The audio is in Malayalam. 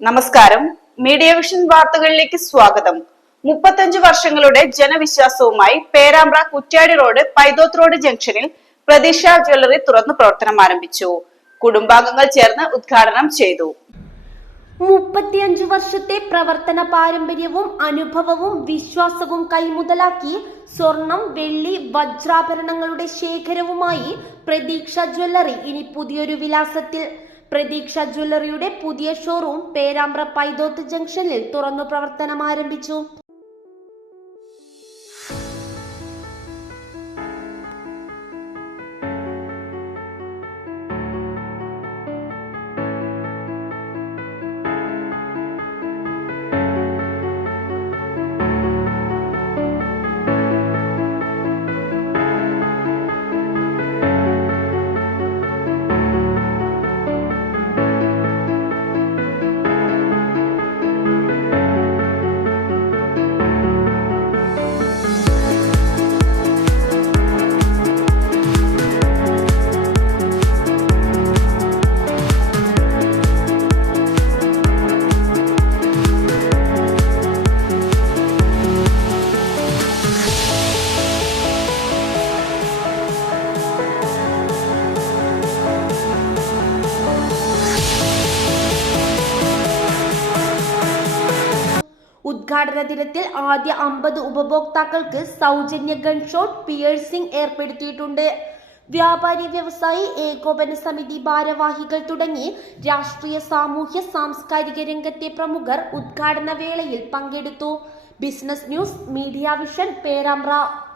നമസ്കാരം. മീഡിയ വിഷൻ വാർത്തകളിലേക്ക് സ്വാഗതം. 35 വർഷങ്ങളുടെ ജനവിശ്വാസവുമായി പേരാമ്പ്ര കുറ്റ്യാടി റോഡ് പൈതോത്ത് റോഡ് ജംഗ്ഷനിൽ പ്രതീക്ഷ ജ്വല്ലറി തുറന്നു പ്രവർത്തനം ആരംഭിച്ചു. കുടുംബാംഗങ്ങൾ ചേർന്ന് ഉദ്ഘാടനം ചെയ്തു. 35 വർഷത്തെ പ്രവർത്തന പാരമ്പര്യവും അനുഭവവും വിശ്വാസവും കൈമുതലാക്കി സ്വർണം, വെള്ളി, വജ്രാഭരണങ്ങളുടെ ശേഖരവുമായി പ്രതീക്ഷ ജ്വല്ലറി ഇനി പുതിയൊരു വിലാസത്തിൽ. പ്രതീക്ഷ ജ്വല്ലറിയുടെ പുതിയ ഷോറൂം പേരാമ്പ്ര പൈതോത്ത് ജംഗ്ഷനിൽ തുറന്നു പ്രവർത്തനം ആരംഭിച്ചു. ഉദ്ഘാടന ദിനത്തിൽ ആദ്യ 50 ഉപഭോക്താക്കൾക്ക് സൗജന്യ ഗൺഷോട്ട് പിയേഴ്സിംഗ് ഏർപ്പെടുത്തിയിട്ടുണ്ട്. വ്യാപാരി വ്യവസായി ഏകോപന സമിതി ഭാരവാഹികൾ തുടങ്ങി രാഷ്ട്രീയ, സാമൂഹ്യ, സാംസ്കാരിക രംഗത്തെ പ്രമുഖർ ഉദ്ഘാടന വേളയിൽ പങ്കെടുത്തു. Business news, media vision, Perambra.